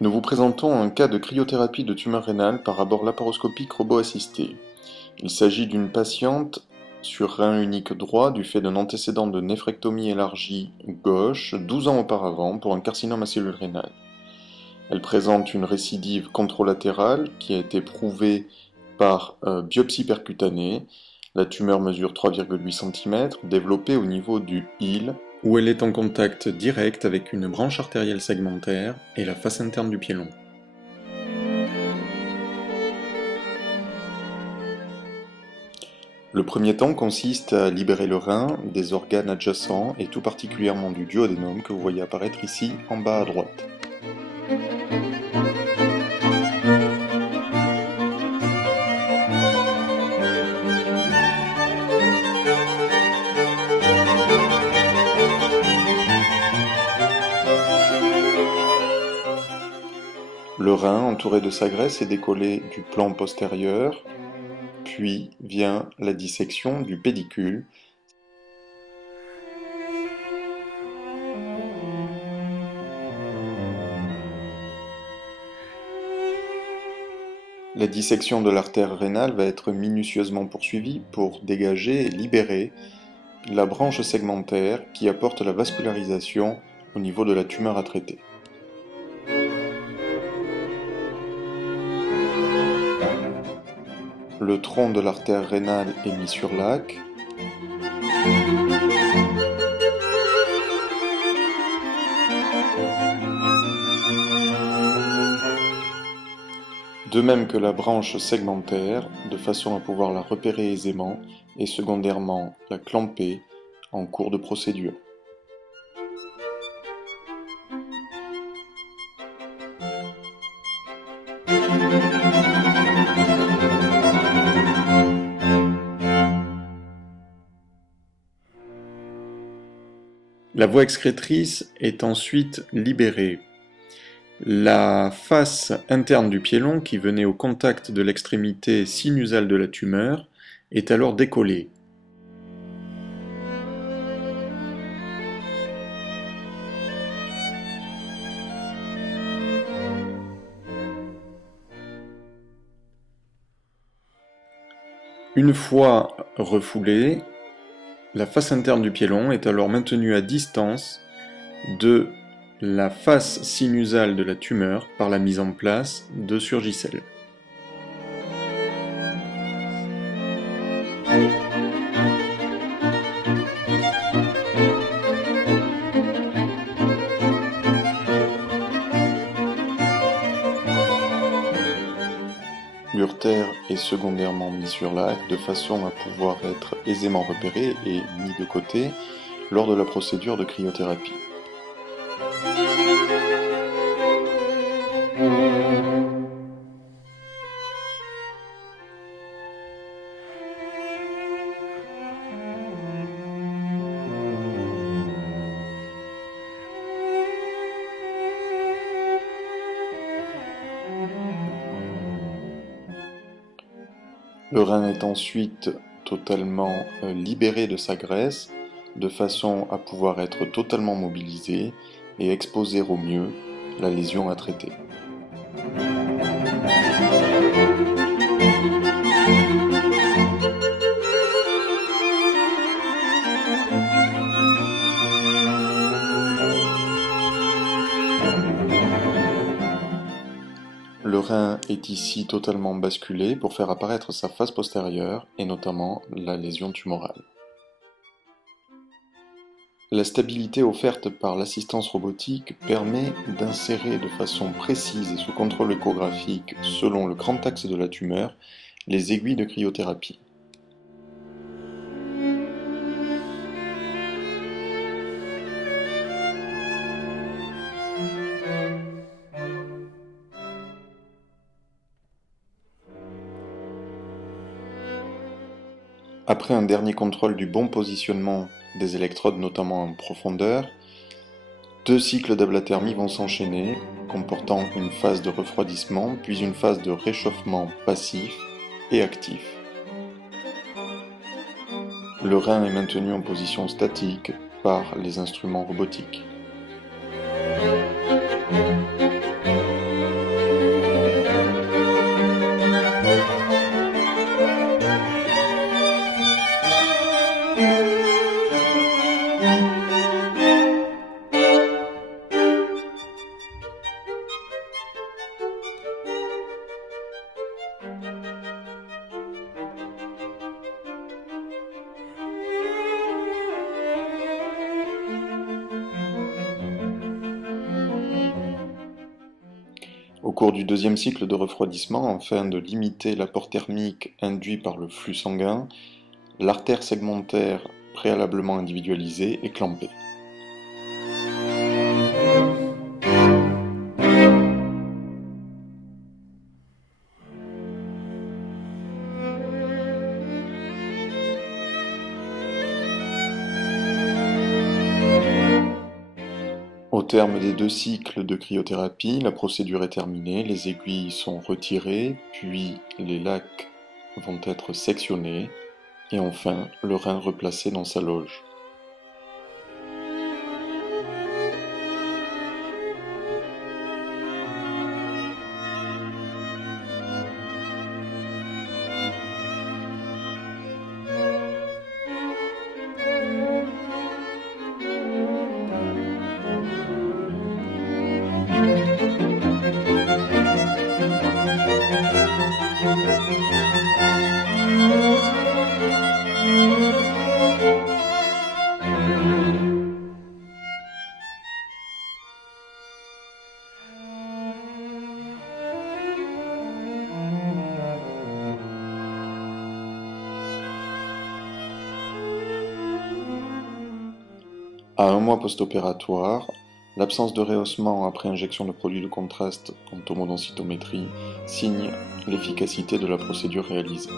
Nous vous présentons un cas de cryothérapie de tumeur rénale par abord laparoscopique robot-assisté. Il s'agit d'une patiente sur rein unique droit du fait d'un antécédent de néphrectomie élargie gauche 12 ans auparavant pour un carcinome à cellules rénales. Elle présente une récidive contralatérale qui a été prouvée par biopsie percutanée. La tumeur mesure 3,8 cm, développée au niveau du île, où elle est en contact direct avec une branche artérielle segmentaire et la face interne du pied long. Le premier temps consiste à libérer le rein des organes adjacents et tout particulièrement du duodénum que vous voyez apparaître ici en bas à droite. Le rein, entouré de sa graisse, est décollé du plan postérieur, puis vient la dissection du pédicule. La dissection de l'artère rénale va être minutieusement poursuivie pour dégager et libérer la branche segmentaire qui apporte la vascularisation au niveau de la tumeur à traiter. Le tronc de l'artère rénale est mis sur lac. De même que la branche segmentaire, de façon à pouvoir la repérer aisément et secondairement la clamper en cours de procédure. La voie excrétrice est ensuite libérée. La face interne du pied long, qui venait au contact de l'extrémité sinusale de la tumeur, est alors décollée. Une fois refoulée, la face interne du pied long est alors maintenue à distance de la face sinusale de la tumeur par la mise en place de surgicelles. L'urtère est secondairement mis sur lac de façon à pouvoir être aisément repéré et mis de côté lors de la procédure de cryothérapie. Le rein est ensuite totalement libéré de sa graisse, de façon à pouvoir être totalement mobilisé et exposer au mieux la lésion à traiter. Le rein est ici totalement basculé pour faire apparaître sa face postérieure et notamment la lésion tumorale. La stabilité offerte par l'assistance robotique permet d'insérer de façon précise et sous contrôle échographique selon le grand axe de la tumeur les aiguilles de cryothérapie. Après un dernier contrôle du bon positionnement des électrodes, notamment en profondeur, 2 cycles d'ablathermie vont s'enchaîner, comportant une phase de refroidissement, puis une phase de réchauffement passif et actif. Le rein est maintenu en position statique par les instruments robotiques. cours du deuxième cycle de refroidissement, afin de limiter l'apport thermique induit par le flux sanguin, l'artère segmentaire préalablement individualisée est clampée. Au terme des 2 cycles de cryothérapie, la procédure est terminée, les aiguilles sont retirées, puis les lacs vont être sectionnés, et enfin le rein replacé dans sa loge. À 1 mois post-opératoire, l'absence de rehaussement après injection de produits de contraste en tomodensitométrie signe l'efficacité de la procédure réalisée.